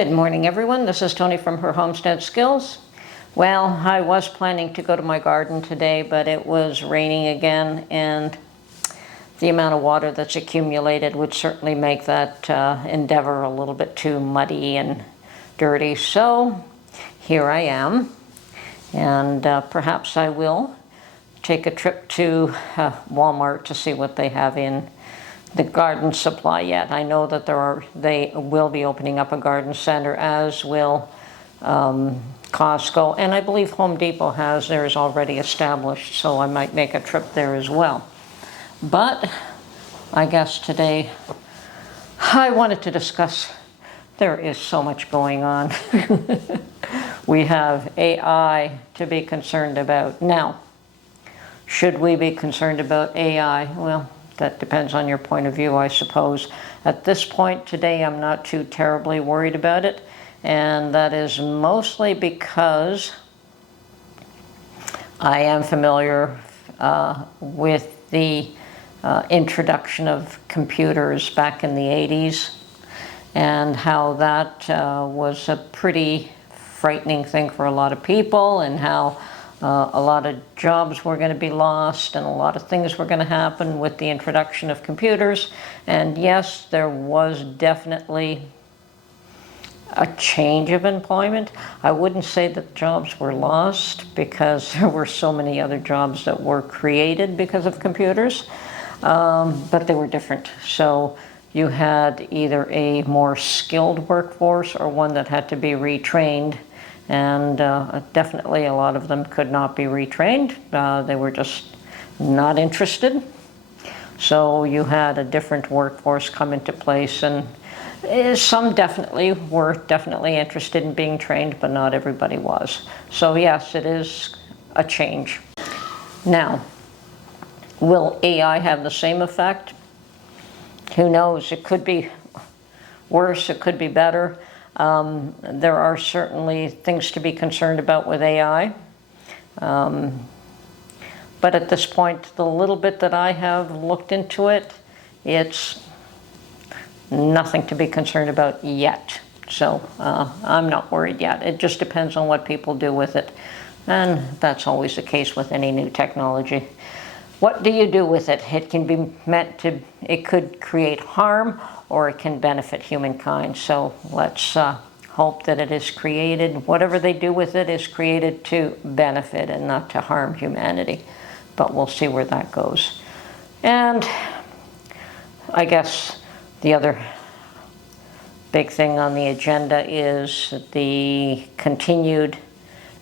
Good morning, everyone. This is Tony from Her Homestead Skills. Well, I was planning to go to my garden today, but it was raining again, and the amount of water that's accumulated would certainly make that endeavor a little bit too muddy and dirty. So here I am, and perhaps I will take a trip to Walmart to see what they have in the garden supply yet. I know that they will be opening up a garden center, as will Costco, and I believe Home Depot has theirs already established, so I might make a trip there as well. But I guess today I wanted to discuss, there is so much going on. We have AI to be concerned about. Now, should we be concerned about AI? Well, that depends on your point of view, I suppose. At this point today, I'm not too terribly worried about it, and that is mostly because I am familiar with the introduction of computers back in the 80s, and how that was a pretty frightening thing for a lot of people, and how a lot of jobs were going to be lost, and a lot of things were going to happen with the introduction of computers. And yes, there was definitely a change of employment. I wouldn't say that jobs were lost, because there were so many other jobs that were created because of computers, but they were different. So you had either a more skilled workforce or one that had to be retrained. And definitely a lot of them could not be retrained. They were just not interested. So you had a different workforce come into place, and some definitely were interested in being trained, but not everybody was. So yes, it is a change. Now, will AI have the same effect? Who knows? It could be worse, it could be better. There are certainly things to be concerned about with AI. But at this point, the little bit that I have looked into it, it's nothing to be concerned about yet. So I'm not worried yet. It just depends on what people do with it. And that's always the case with any new technology. What do you do with it? It can be it could create harm, or it can benefit humankind. So let's hope that it is created, whatever they do with it is created to benefit and not to harm humanity. But we'll see where that goes. And I guess the other big thing on the agenda is the continued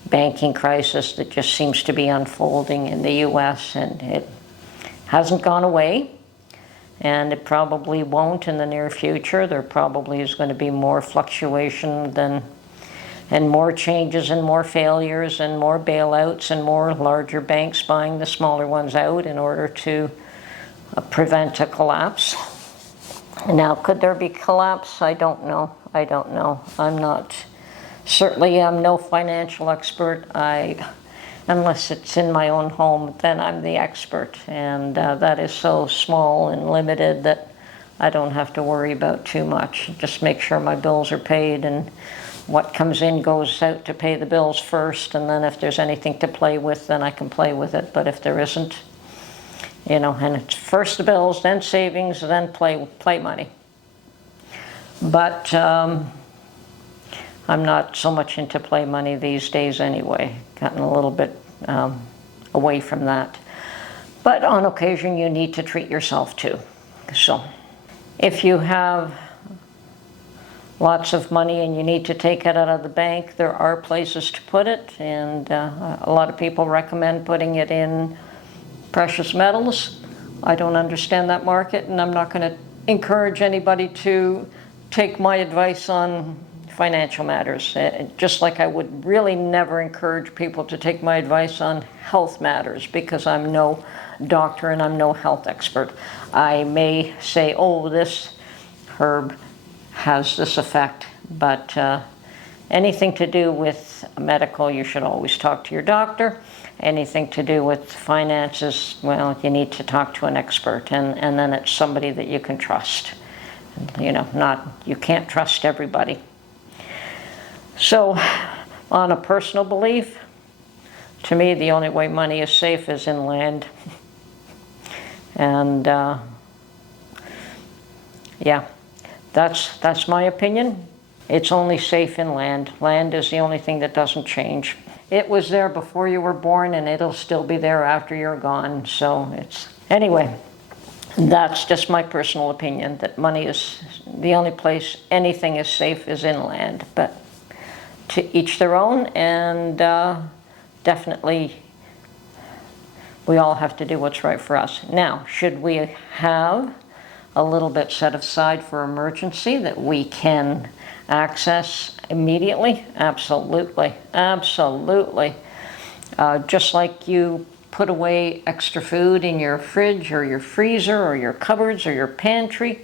banking crisis that just seems to be unfolding in the US, and it hasn't gone away. And it probably won't in the near future. There probably is going to be more fluctuation and more changes and more failures and more bailouts and more larger banks buying the smaller ones out in order to prevent a collapse. Now, could there be collapse? I don't know. I'm no financial expert. Unless it's in my own home, then I'm the expert. And that is so small and limited that I don't have to worry about too much. Just make sure my bills are paid, and what comes in goes out to pay the bills first. And then if there's anything to play with, then I can play with it. But if there isn't, and it's first the bills, then savings, then play money. But I'm not so much into play money these days anyway. Gotten a little bit away from that. But on occasion, you need to treat yourself too. So if you have lots of money and you need to take it out of the bank, there are places to put it. And a lot of people recommend putting it in precious metals. I don't understand that market, and I'm not going to encourage anybody to take my advice on financial matters, just like I would really never encourage people to take my advice on health matters, because I'm no doctor and I'm no health expert. I may say, oh, this herb has this effect, but anything to do with medical, you should always talk to your doctor. Anything to do with finances, well, you need to talk to an expert, and then it's somebody that you can trust. You can't trust everybody. So, on a personal belief, to me, the only way money is safe is in land. And yeah, that's my opinion. It's only safe in land. Land is the only thing that doesn't change. It was there before you were born, and it'll still be there after you're gone. So anyway, that's just my personal opinion, that money is the only place anything is safe is in land. But to each their own, and definitely we all have to do what's right for us. Now, should we have a little bit set aside for emergency that we can access immediately? Absolutely, absolutely. Just like you put away extra food in your fridge or your freezer or your cupboards or your pantry,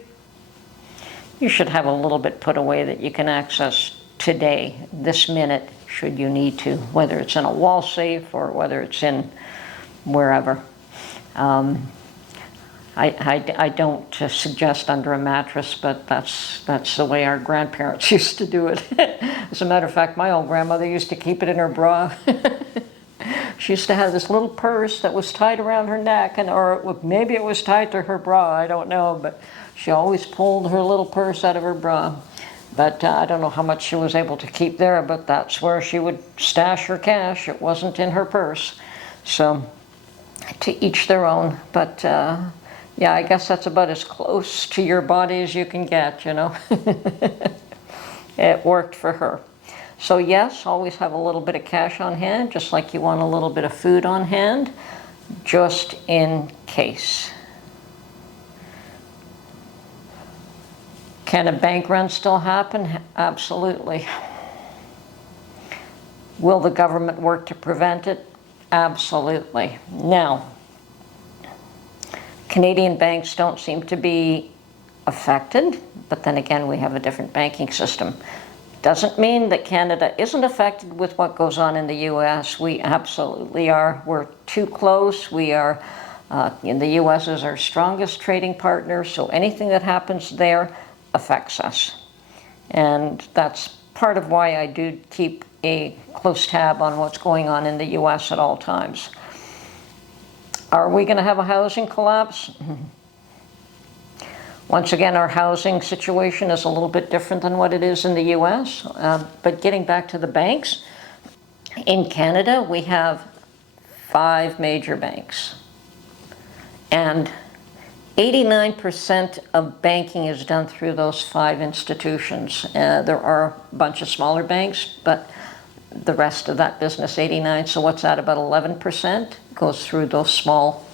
you should have a little bit put away that you can access today, this minute, should you need to, whether it's in a wall safe or whether it's in wherever. I don't suggest under a mattress, but that's the way our grandparents used to do it. As a matter of fact, my old grandmother used to keep it in her bra. She used to have this little purse that was tied around her neck, or maybe it was tied to her bra, I don't know, but she always pulled her little purse out of her bra. But I don't know how much she was able to keep there, but that's where she would stash her cash. It wasn't in her purse. So, to each their own. But yeah, I guess that's about as close to your body as you can get, you know. It worked for her. So yes, always have a little bit of cash on hand, just like you want a little bit of food on hand, just in case. Can a bank run still happen? Absolutely. Will the government work to prevent it? Absolutely. Now, Canadian banks don't seem to be affected, but then again, we have a different banking system. Doesn't mean that Canada isn't affected with what goes on in the U.S. We absolutely are. We're too close. We are, in the U.S. is our strongest trading partner, so anything that happens there affects us. And that's part of why I do keep a close tab on what's going on in the U.S. at all times. Are we going to have a housing collapse? Once again, our housing situation is a little bit different than what it is in the U.S. But getting back to the banks, in Canada we have 5 major banks. And 89% of banking is done through those 5 institutions. There are a bunch of smaller banks, but the rest of that business, 89, so what's that, about 11%, goes through those small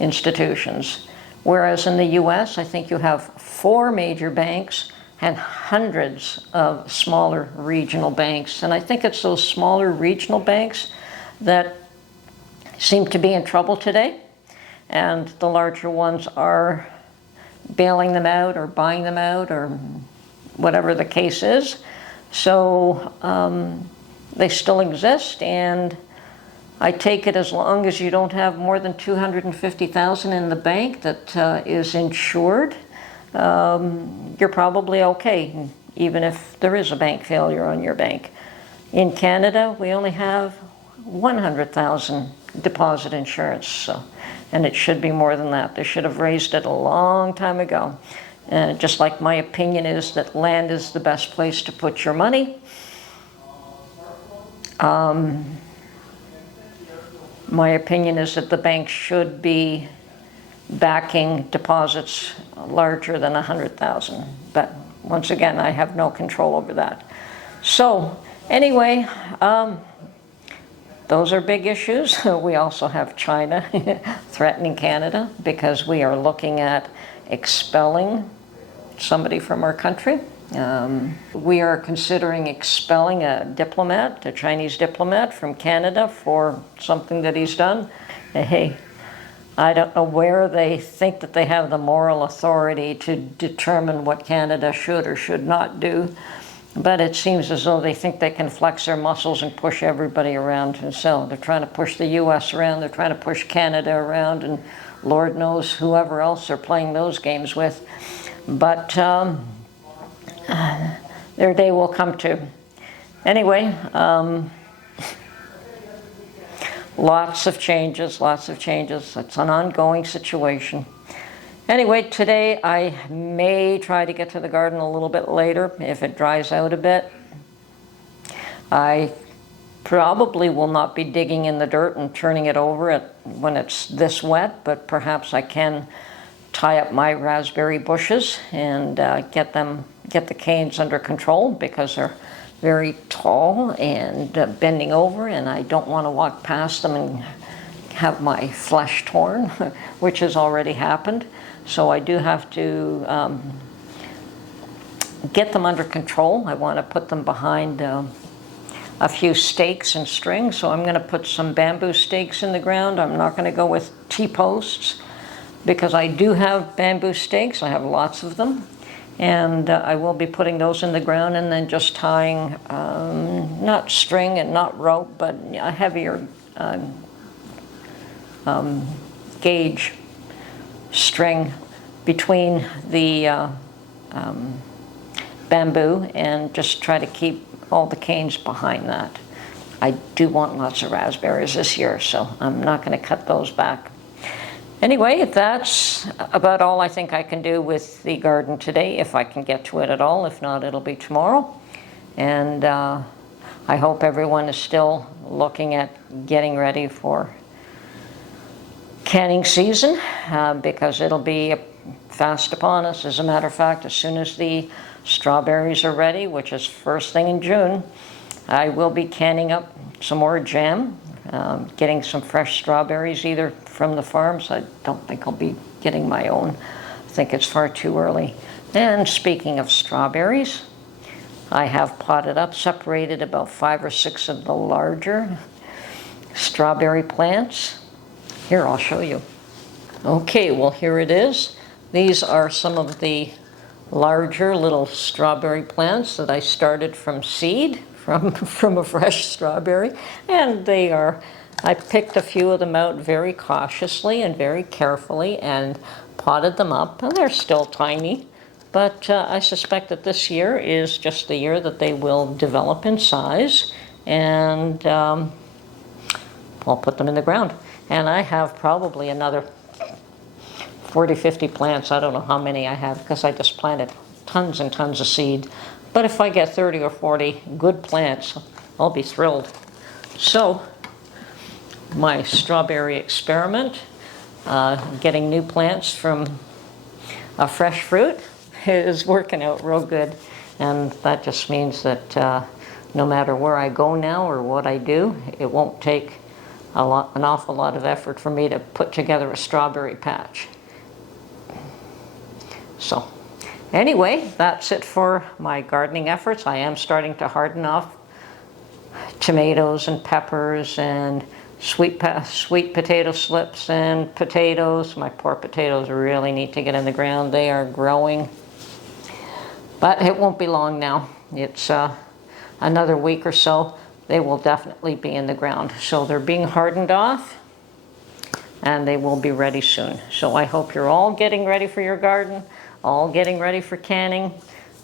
institutions. Whereas in the US, I think you have 4 major banks and hundreds of smaller regional banks. And I think it's those smaller regional banks that seem to be in trouble today. And the larger ones are bailing them out or buying them out or whatever the case is. So they still exist, and I take it as long as you don't have more than $250,000 in the bank that is insured, you're probably okay, even if there is a bank failure on your bank. In Canada, we only have $100,000 deposit insurance, so, and it should be more than that. They should have raised it a long time ago. Just like my opinion is that land is the best place to put your money. My opinion is that the bank should be backing deposits larger than $100,000. But once again, I have no control over that. So anyway, those are big issues. We also have China threatening Canada because we are looking at expelling somebody from our country. We are considering expelling a Chinese diplomat from Canada for something that he's done. Hey, I don't know where they think that they have the moral authority to determine what Canada should or should not do, but it seems as though they think they can flex their muscles and push everybody around. And so they're trying to push the U.S. around, they're trying to push Canada around, and Lord knows whoever else they're playing those games with. But their day will come too. Anyway, lots of changes, lots of changes. It's an ongoing situation. Anyway, today I may try to get to the garden a little bit later if it dries out a bit. I probably will not be digging in the dirt and turning it over when it's this wet, but perhaps I can tie up my raspberry bushes and get the canes under control, because they're very tall and bending over, and I don't want to walk past them and have my flesh torn, which has already happened. So I do have to get them under control. I want to put them behind a few stakes and strings, so I'm going to put some bamboo stakes in the ground. I'm not going to go with T-posts, because I do have bamboo stakes. I have lots of them, and I will be putting those in the ground and then just tying, not string and not rope, but a heavier gauge string between the bamboo, and just try to keep all the canes behind that. I do want lots of raspberries this year, so I'm not going to cut those back. Anyway, that's about all I think I can do with the garden today, if I can get to it at all. If not, it'll be tomorrow. And I hope everyone is still looking at getting ready for canning season, because it'll be fast upon us. As a matter of fact, as soon as the strawberries are ready, which is first thing in June, I will be canning up some more jam, getting some fresh strawberries either from the farms. I don't think I'll be getting my own. I think it's far too early. And speaking of strawberries, I have potted up, separated about 5 or 6 of the larger strawberry plants. Here, I'll show you. Okay, well, here it is. These are some of the larger little strawberry plants that I started from seed, from a fresh strawberry. And I picked a few of them out very cautiously and very carefully and potted them up. And they're still tiny, but I suspect that this year is just the year that they will develop in size, and I'll put them in the ground. And I have probably another 40, 50 plants. I don't know how many I have, because I just planted tons and tons of seed. But if I get 30 or 40 good plants, I'll be thrilled. So, my strawberry experiment, getting new plants from a fresh fruit, is working out real good. And that just means that no matter where I go now or what I do, it won't take an awful lot of effort for me to put together a strawberry patch. So, anyway, that's it for my gardening efforts. I am starting to harden off tomatoes and peppers and sweet potato slips and potatoes. My poor potatoes really need to get in the ground. They are growing. But it won't be long now. It's another week or so. They will definitely be in the ground. So they're being hardened off, and they will be ready soon. So I hope you're all getting ready for your garden, all getting ready for canning.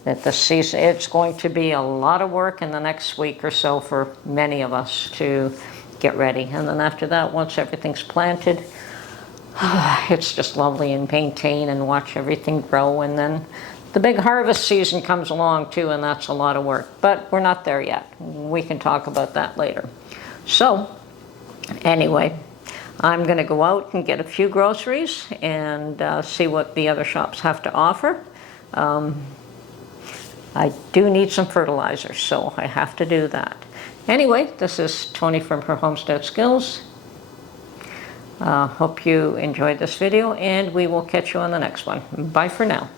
That the season, it's going to be a lot of work in the next week or so for many of us to get ready. And then after that, once everything's planted, it's just lovely and maintain and watch everything grow. And then the big harvest season comes along too, and that's a lot of work. But we're not there yet. We can talk about that later. So, anyway, I'm going to go out and get a few groceries and see what the other shops have to offer. I do need some fertilizer, so I have to do that. Anyway, this is Tony from her Homestead Skills. Hope you enjoyed this video, and we will catch you on the next one. Bye for now.